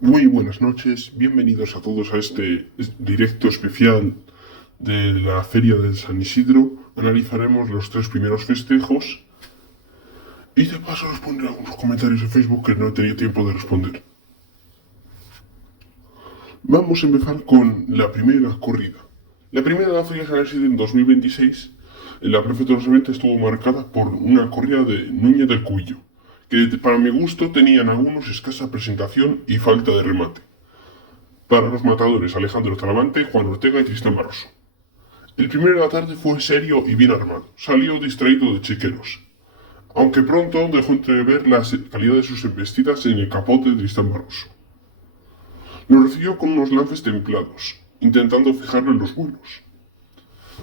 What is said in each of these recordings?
Muy buenas noches, bienvenidos a todos a este directo especial de la Feria de San Isidro. Analizaremos los 3 primeros festejos y de paso responderé algunos comentarios en Facebook que no he tenido tiempo de responder. Vamos a empezar con la primera corrida. La primera de la Feria de San Isidro en 2026, en la Plaza de los Eventos, estuvo marcada por una corrida de Núñez del Cubillo, que para mi gusto tenían algunos escasa presentación y falta de remate. Para los matadores Alejandro Talavante, Juan Ortega y Tristán Barroso. El primero de la tarde fue serio y bien armado, salió distraído de chiqueros, aunque pronto dejó entrever la calidad de sus embestidas en el capote de Tristán Barroso. Lo recibió con unos lances templados, intentando fijarlo en los buenos.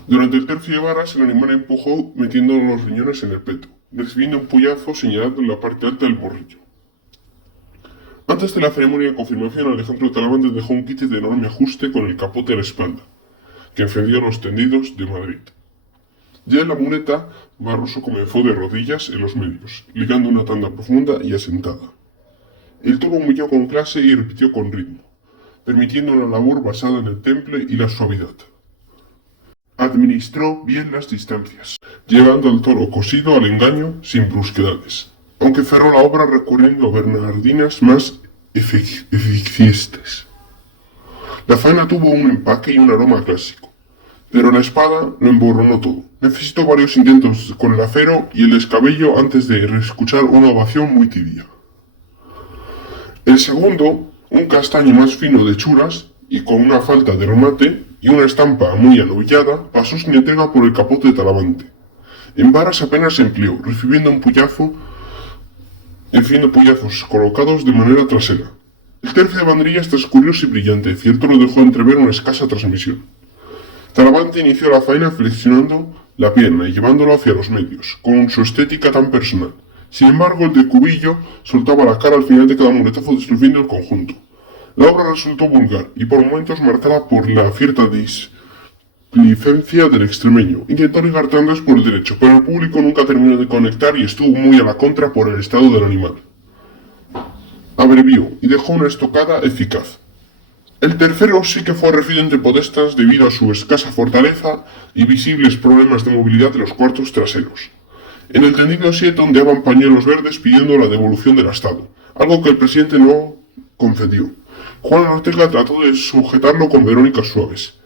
Durante el tercio de varas, el animal empujó metiendo los riñones en el peto, recibiendo un puyazo señalando en la parte alta del morrillo. Antes de la ceremonia de confirmación, Alejandro Talavante dejó un quite de enorme ajuste con el capote a la espalda, que enfrendió los tendidos de Madrid. Ya en la muleta, Barroso comenzó de rodillas en los medios, ligando una tanda profunda y asentada. El toro humilló con clase y repitió con ritmo, permitiendo una labor basada en el temple y la suavidad. Administró bien las distancias, llevando al toro cosido al engaño sin brusquedades, aunque cerró la obra recurriendo a bernardinas más eficientes. La faena tuvo un empaque y un aroma clásico, pero la espada lo emborronó todo. Necesitó varios intentos con el acero y el escabello antes de escuchar una ovación muy tibia. El segundo, un castaño más fino de churas y con una falta de remate y una estampa muy anovillada, pasó sin entrega por el capote de Talavante. En varas apenas se empleó, recibiendo puyazos colocados de manera trasera. El tercio de banderillas transcurrió sin brillante, y el toro dejó entrever una escasa transmisión. Talavante inició la faena flexionando la pierna y llevándolo hacia los medios, con su estética tan personal. Sin embargo, el de Cubillo soltaba la cara al final de cada muletazo, destruyendo el conjunto. La obra resultó vulgar y por momentos marcada por la cierta displicencia del extremeño. Intentó ligar tandas por el derecho, pero el público nunca terminó de conectar y estuvo muy a la contra por el estado del animal. Abrevió y dejó una estocada eficaz. El tercero sí que fue refido entre podestas debido a su escasa fortaleza y visibles problemas de movilidad de los cuartos traseros. En el tendido 7 ondeaban pañuelos verdes pidiendo la devolución del astado, algo que el presidente no concedió. Juan Ortega trató de sujetarlo con verónicas suaves,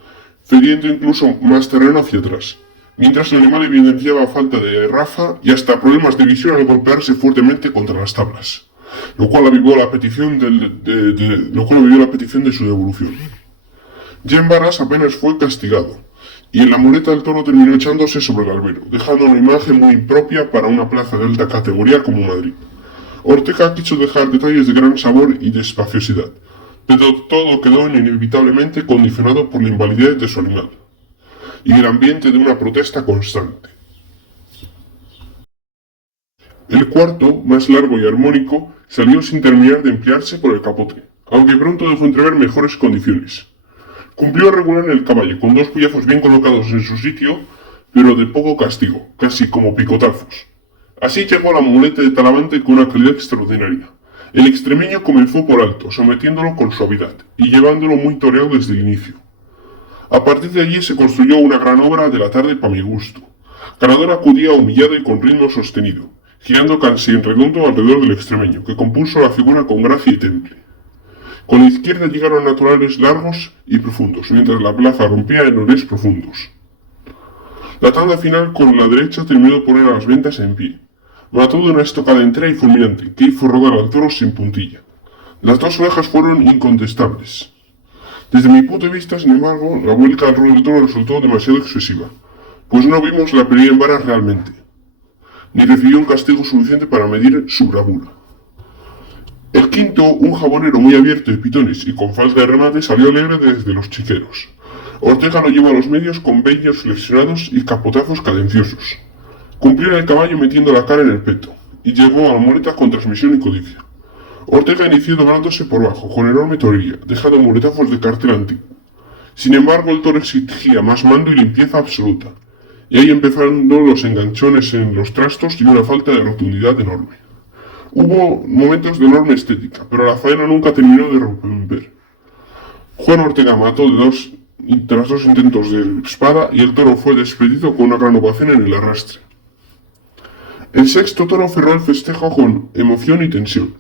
cediendo incluso más terreno hacia atrás, mientras el animal evidenciaba falta de raza y hasta problemas de visión al golpearse fuertemente contra las tablas, lo cual avivó la petición de su devolución. Ya en varas apenas fue castigado, y en la muleta el toro terminó echándose sobre el albero, dejando una imagen muy impropia para una plaza de alta categoría como Madrid. Ortega quiso dejar detalles de gran sabor y de espaciosidad, pero todo quedó inevitablemente condicionado por la invalidez de su animal y el ambiente de una protesta constante. El cuarto, más largo y armónico, salió sin terminar de emplearse por el capote, aunque pronto dejó entrever mejores condiciones. Cumplió regular en el caballo, con 2 puyazos bien colocados en su sitio, pero de poco castigo, casi como picotazos. Así llegó a la muleta de Talavante con una calidad extraordinaria. El extremeño comenzó por alto, sometiéndolo con suavidad y llevándolo muy toreado desde el inicio. A partir de allí se construyó una gran obra de la tarde para mi gusto. Ganador acudía humillado y con ritmo sostenido, girando casi en redondo alrededor del extremeño, que compuso la figura con gracia y temple. Con la izquierda llegaron naturales largos y profundos, mientras la plaza rompía en olés profundos. La tanda final con la derecha terminó de poner a las ventas en pie. Mató de una estocada entera y fulminante, que hizo rodar al toro sin puntilla. Las 2 orejas fueron incontestables. Desde mi punto de vista, sin embargo, la vuelta al ruedo del toro resultó demasiado excesiva, pues no vimos la pelea en varas realmente, ni recibió un castigo suficiente para medir su bravura. El quinto, un jabonero muy abierto de pitones y con falta de remate, salió alegre desde los chiqueros. Ortega lo llevó a los medios con bellos flexionados y capotazos cadenciosos. Cumplió en el caballo metiendo la cara en el peto, y llegó a la muleta con transmisión y codicia. Ortega inició doblándose por bajo, con enorme torilla, dejando muletazos de cartel antiguo. Sin embargo, el toro exigía más mando y limpieza absoluta, y ahí empezaron los enganchones en los trastos y una falta de rotundidad enorme. Hubo momentos de enorme estética, pero la faena nunca terminó de romper. Juan Ortega mató tras dos intentos de espada y el toro fue despedido con una gran ovación en el arrastre. El sexto toro cerró el festejo con emoción y tensión.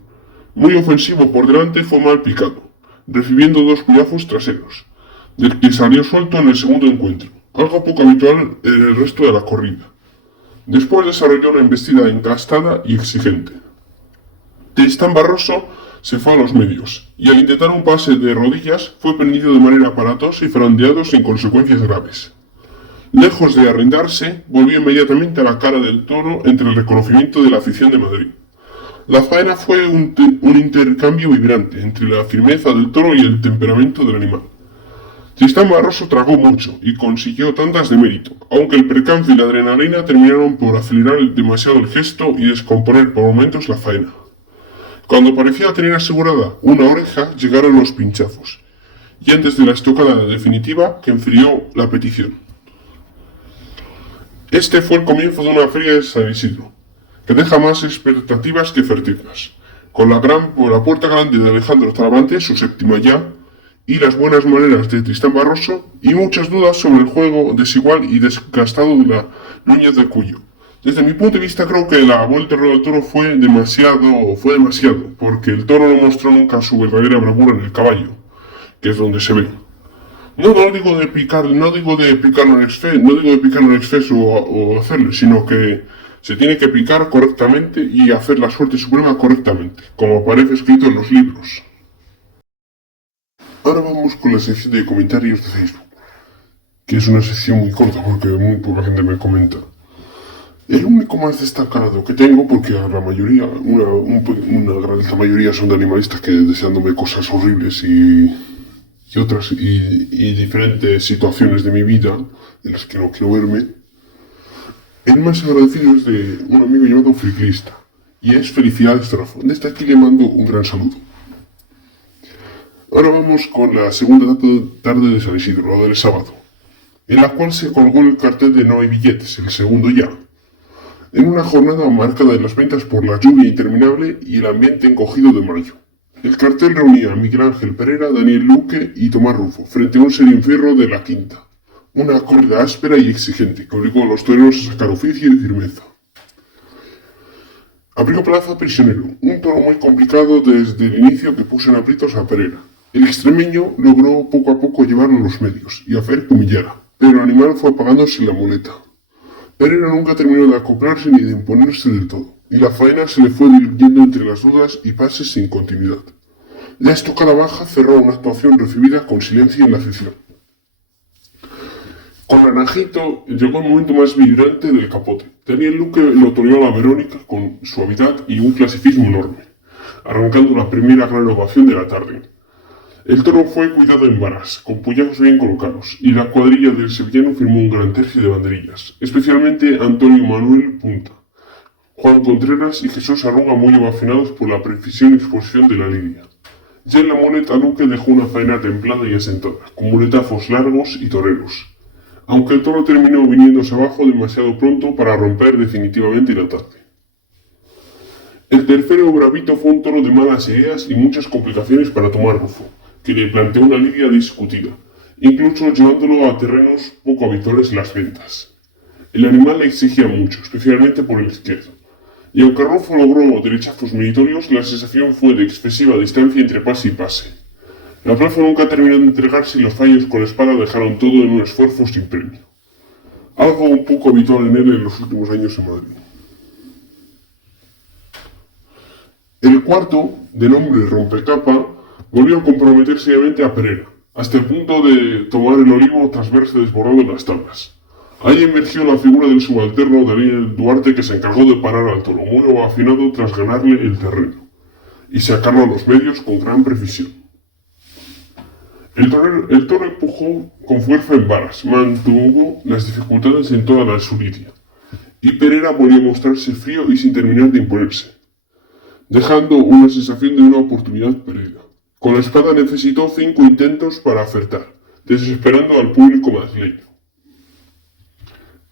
Muy ofensivo por delante, fue mal picado, recibiendo dos puyazos traseros, del que salió suelto en el segundo encuentro, algo poco habitual en el resto de la corrida. Después desarrolló una embestida encastada y exigente. Tristán Barroso se fue a los medios, y al intentar un pase de rodillas fue prendido de manera aparatosa y zarandeado sin consecuencias graves. Lejos de arrendarse, volvió inmediatamente a la cara del toro entre el reconocimiento de la afición de Madrid. La faena fue un intercambio vibrante entre la firmeza del toro y el temperamento del animal. Tristán Barroso tragó mucho y consiguió tandas de mérito, aunque el percance y la adrenalina terminaron por acelerar demasiado el gesto y descomponer por momentos la faena. Cuando parecía tener asegurada una oreja, llegaron los pinchazos, y antes de la estocada definitiva que enfrió la petición. Este fue el comienzo de una feria de San Isidro, que deja más expectativas que certezas, con la puerta grande de Alejandro Talavante, su séptima ya, y las buenas maneras de Tristán Barroso, y muchas dudas sobre el juego desigual y desgastado de la Núñez de Cuyo. Desde mi punto de vista creo que la vuelta del toro fue demasiado, porque el toro no mostró nunca su verdadera bravura en el caballo, que es donde se ve. No digo de picarlo en exceso o hacerlo, sino que se tiene que picar correctamente y hacer la suerte suprema correctamente, como aparece escrito en los libros. Ahora vamos con la sección de comentarios de Facebook, que es una sección muy corta porque muy poca gente me comenta. El único más destacado que tengo, porque a la mayoría, una gran mayoría son de animalistas que deseándome cosas horribles y diferentes situaciones de mi vida en las que no quiero verme. El más agradecido es de un amigo llamado Friclista, y es Felicidades Trafo. Desde aquí le mando un gran saludo. Ahora vamos con la segunda tarde de San Isidro, la del sábado, en la cual se colgó el cartel de No hay billetes, el segundo ya. En una jornada marcada en las ventas por la lluvia interminable y el ambiente encogido de mayo. El cartel reunía a Miguel Ángel Pereira, Daniel Luque y Tomás Rufo, frente a un serio enfierro de la Quinta. Una corrida áspera y exigente, que obligó a los toreros a sacar oficio y firmeza. Abrió plaza Prisionero, un toro muy complicado desde el inicio que puso en aprietos a Pereira. El extremeño logró poco a poco llevarlo a los medios y hacer que humillara, pero el animal fue apagándose la muleta. Pereira nunca terminó de acoplarse ni de imponerse del todo, y la faena se le fue diluyendo entre las dudas y pases sin continuidad. La estocada baja cerró una actuación recibida con silencio en la afición. Con Naranjito llegó el momento más vibrante del capote. Daniel Luque lo toreó a la Verónica con suavidad y un clasicismo enorme, arrancando la primera gran ovación de la tarde. El toro fue cuidado en varas, con puyazos bien colocados, y la cuadrilla del sevillano firmó un gran tercio de banderillas, especialmente Antonio Manuel Punta, Juan Contreras y Jesús Arruga muy ovacionados por la precisión y exposición de la lidia. Ya en la muleta Luque dejó una faena templada y asentada, con muletazos largos y toreros, aunque el toro terminó viniéndose abajo demasiado pronto para romper definitivamente la tarde. El tercero bravito fue un toro de malas ideas y muchas complicaciones para Tomás Rufo, que le planteó una lidia discutida, incluso llevándolo a terrenos poco habituales en las ventas. El animal le exigía mucho, especialmente por el izquierdo, y aunque Rufo logró derechazos meritorios, la sensación fue de excesiva distancia entre pase y pase. La plaza nunca terminó de entregarse y los fallos con la espada dejaron todo en un esfuerzo sin premio. Algo un poco habitual en él en los últimos años en Madrid. El cuarto, de nombre Rompecapa, volvió a comprometer seriamente a Pereira, hasta el punto de tomar el olivo tras verse desbordado en las tablas. Ahí emergió la figura del subalterno Daniel Duarte, que se encargó de parar al toro, muy ovacionado tras ganarle el terreno, y sacarlo a los medios con gran precisión. El toro empujó con fuerza en varas, mantuvo las dificultades en toda la su lidia, y Pereira volvió a mostrarse frío y sin terminar de imponerse, dejando una sensación de una oportunidad perdida. Con la espada necesitó 5 intentos para acertar, desesperando al público madrileño.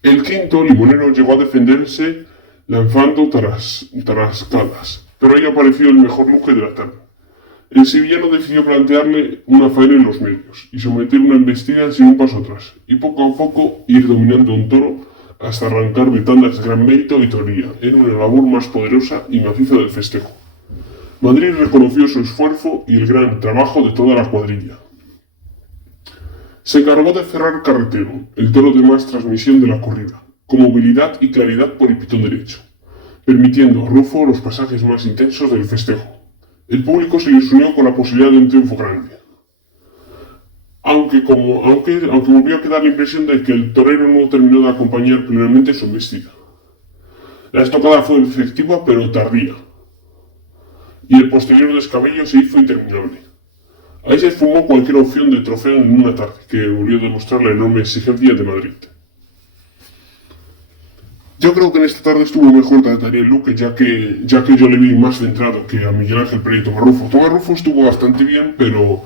El quinto, Limonero, llegó a defenderse lanzando tarascadas, pero ahí apareció el mejor luque de la tarde. El sevillano decidió plantearle una faena en los medios y someter una embestida sin un paso atrás, y poco a poco ir dominando un toro hasta arrancar de tandas de gran mérito y teoría, en una labor más poderosa y maciza del festejo. Madrid reconoció su esfuerzo y el gran trabajo de toda la cuadrilla. Se encargó de cerrar Carretero, el toro de más transmisión de la corrida, con movilidad y claridad por el pitón derecho, permitiendo a Rufo los pasajes más intensos del festejo. El público se les unió con la posibilidad de un triunfo grande. Aunque volvió a quedar la impresión de que el torero no terminó de acompañar plenamente su embestida. La estocada fue efectiva pero tardía, y el posterior descabello se hizo interminable. Ahí se esfumó cualquier opción de trofeo en una tarde, que volvió a demostrar la enorme exigencia de Madrid. Yo creo que en esta tarde estuvo mejor Daniel Luque, ya que yo le vi más centrado que a Miguel Ángel Pereira y Tomás Rufo. Tomás Rufo estuvo bastante bien, pero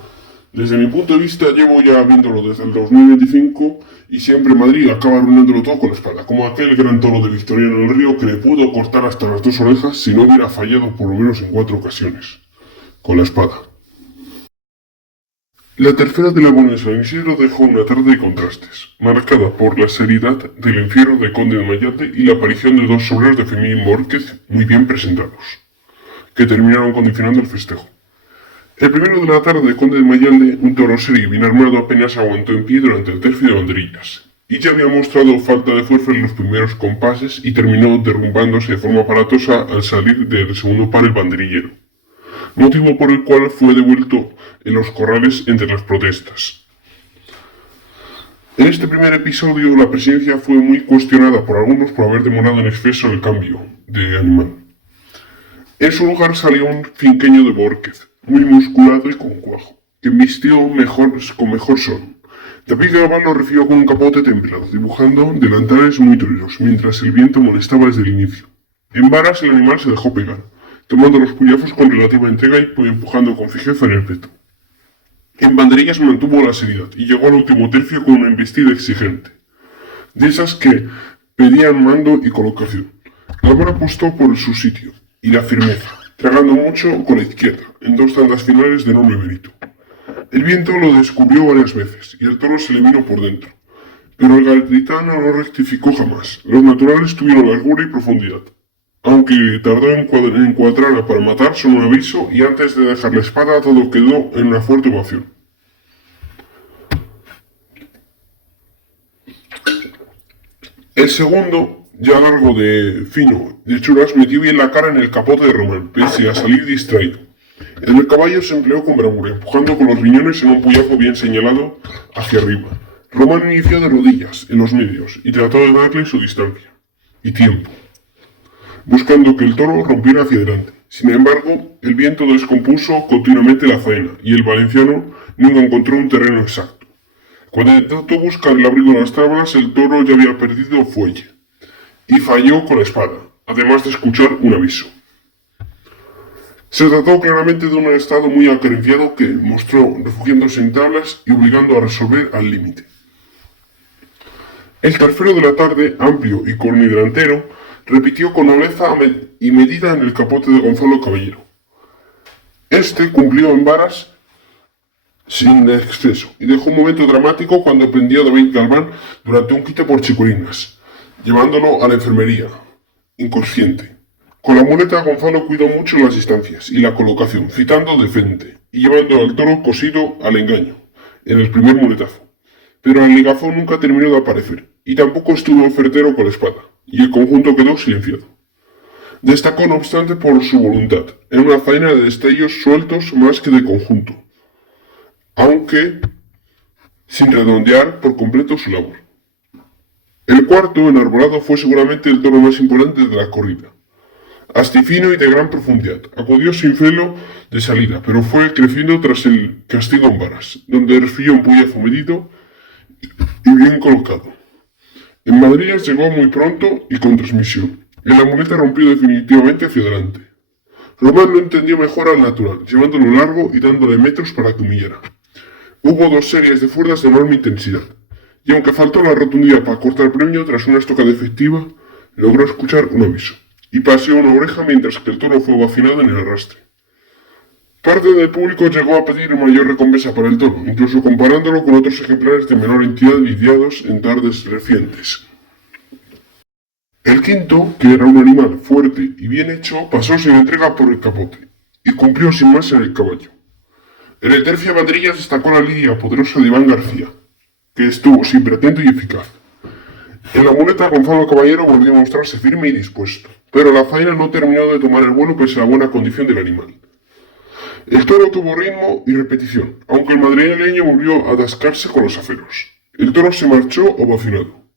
desde mi punto de vista llevo ya viéndolo desde el 2025 y siempre Madrid acaba arruinándolo todo con la espada, como aquel gran toro de Victoriano del Río que le pudo cortar hasta las 2 orejas si no hubiera fallado por lo menos en 4 ocasiones, con la espada. La tercera de la Buena de San Isidro dejó una tarde de contrastes, marcada por la seriedad del encierro de Conde de Mayalde y la aparición de 2 sobreros de Fermín Márquez muy bien presentados, que terminaron condicionando el festejo. El primero de la tarde de Conde de Mayalde, un toro serio y bien armado, apenas aguantó en pie durante el tercio de banderillas, y ya había mostrado falta de fuerza en los primeros compases y terminó derrumbándose de forma aparatosa al salir del segundo par el banderillero, motivo por el cual fue devuelto en los corrales entre las protestas. En este primer episodio la presidencia fue muy cuestionada por algunos por haber demorado en exceso el cambio de animal. En su lugar salió un finqueño de Bórquez, muy musculado y con cuajo, que vistió con mejor son. David Galván lo recibió con un capote templado, dibujando delantales muy toreros, mientras el viento molestaba desde el inicio. En varas el animal se dejó pegar, tomando los puyazos con relativa entrega y empujando con fijeza en el peto. En banderillas mantuvo la seriedad y llegó al último tercio con una embestida exigente, de esas que pedían mando y colocación. Galván apostó por su sitio y la firmeza, tragando mucho con la izquierda, en 2 tandas finales de enorme mérito. El viento lo descubrió varias veces y el toro se le vino por dentro, pero el gaditano no rectificó jamás. Los naturales tuvieron largura y profundidad, aunque tardó en cuadrarla para matar solo un aviso y antes de dejar la espada todo quedó en una fuerte ovación. El segundo, ya largo de fino de churas, metió bien la cara en el capote de Román, pese a salir distraído. El caballo se empleó con bravura, empujando con los riñones en un puyazo bien señalado hacia arriba. Román inició de rodillas, en los medios, y trató de darle su distancia y tiempo, buscando que el toro rompiera hacia adelante. Sin embargo, el viento descompuso continuamente la faena y el valenciano nunca encontró un terreno exacto. Cuando intentó buscar el abrigo de las tablas, el toro ya había perdido fuelle y falló con la espada, además de escuchar un aviso. Se trató claramente de un estado muy acarenciado que mostró refugiándose en tablas y obligando a resolver al límite. El tercero de la tarde, amplio y cornidelantero, repitió con nobleza y medida en el capote de Gonzalo Caballero. Este cumplió en varas sin exceso y dejó un momento dramático cuando prendió a David Galván durante un quite por chicuelinas, llevándolo a la enfermería, inconsciente. Con la muleta Gonzalo cuidó mucho las distancias y la colocación, citando de frente y llevando al toro cosido al engaño, en el primer muletazo. Pero el ligazón nunca terminó de aparecer, y tampoco estuvo certero con la espada, y el conjunto quedó silenciado. Destacó no obstante por su voluntad, en una faena de destellos sueltos más que de conjunto, aunque sin redondear por completo su labor. El cuarto, enarbolado, fue seguramente el toro más imponente de la corrida. Astifino y de gran profundidad, acudió sin celo de salida, pero fue creciendo tras el castigo en varas, donde recibió un puyazo medido y bien colocado. En Madrid llegó muy pronto y con transmisión. El la muleta rompió definitivamente hacia adelante. Román no entendió mejor al natural, llevándolo largo y dándole metros para que humillara. Hubo dos series de fuerzas de enorme intensidad, y aunque faltó la rotundidad para cortar el premio tras una estocada efectiva, logró escuchar un aviso, y paseó una oreja mientras que el toro fue vacinado en el arrastre. Parte del público llegó a pedir mayor recompensa para el toro, incluso comparándolo con otros ejemplares de menor entidad lidiados en tardes recientes. El quinto, que era un animal fuerte y bien hecho, pasó sin entrega por el capote, y cumplió sin más en el caballo. En el tercio de banderillas destacó la lidia poderosa de Iván García, que estuvo siempre atento y eficaz. En la muleta, Gonzalo Caballero volvió a mostrarse firme y dispuesto, pero la faena no terminó de tomar el vuelo pese a la buena condición del animal. El toro tuvo ritmo y repetición, aunque el madrileño volvió a atascarse con los aceros. El toro se marchó ovacionado.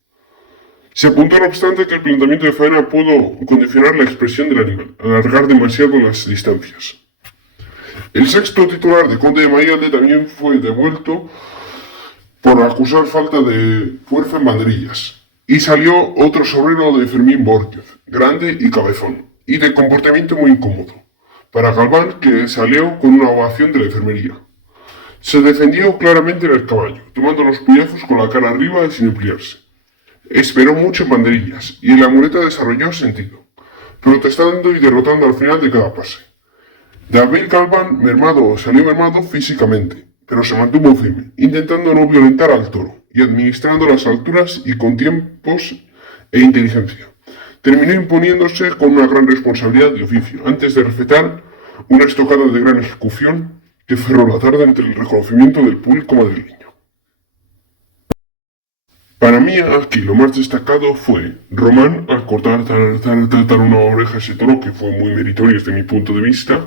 Se apuntó no obstante que el planteamiento de faena pudo condicionar la expresión del animal, alargar demasiado las distancias. El sexto titular de Conde de Mayalde también fue devuelto por acusar falta de fuerza en banderillas, y salió otro sobrino de Fermín Borquez, grande y cabezón, y de comportamiento muy incómodo, para Galván, que salió con una ovación de la enfermería. Se defendió claramente en el caballo, tomando los puñazos con la cara arriba y sin emplearse. Esperó mucho en banderillas, y en la muleta desarrolló sentido, protestando y derrotando al final de cada pase. David Galván salió mermado físicamente, pero se mantuvo firme, intentando no violentar al toro, y administrando las alturas y con tiempos e inteligencia. Terminó imponiéndose con una gran responsabilidad de oficio, antes de respetar una estocada de gran ejecución que cerró la tarde entre el reconocimiento del público madrileño. Para mí aquí lo más destacado fue Román al cortar una oreja a ese toro, que fue muy meritorio desde mi punto de vista,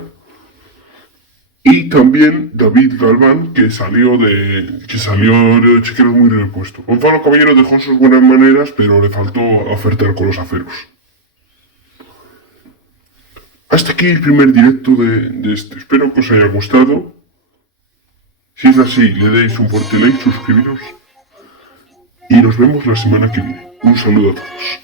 y también David Galván, que salió de chiqueros muy repuesto. Gonzalo Caballero dejó sus buenas maneras, pero le faltó acertar con los aceros. Hasta aquí el primer directo de este. Espero que os haya gustado. Si es así, le deis un fuerte like, suscribiros y nos vemos la semana que viene. Un saludo a todos.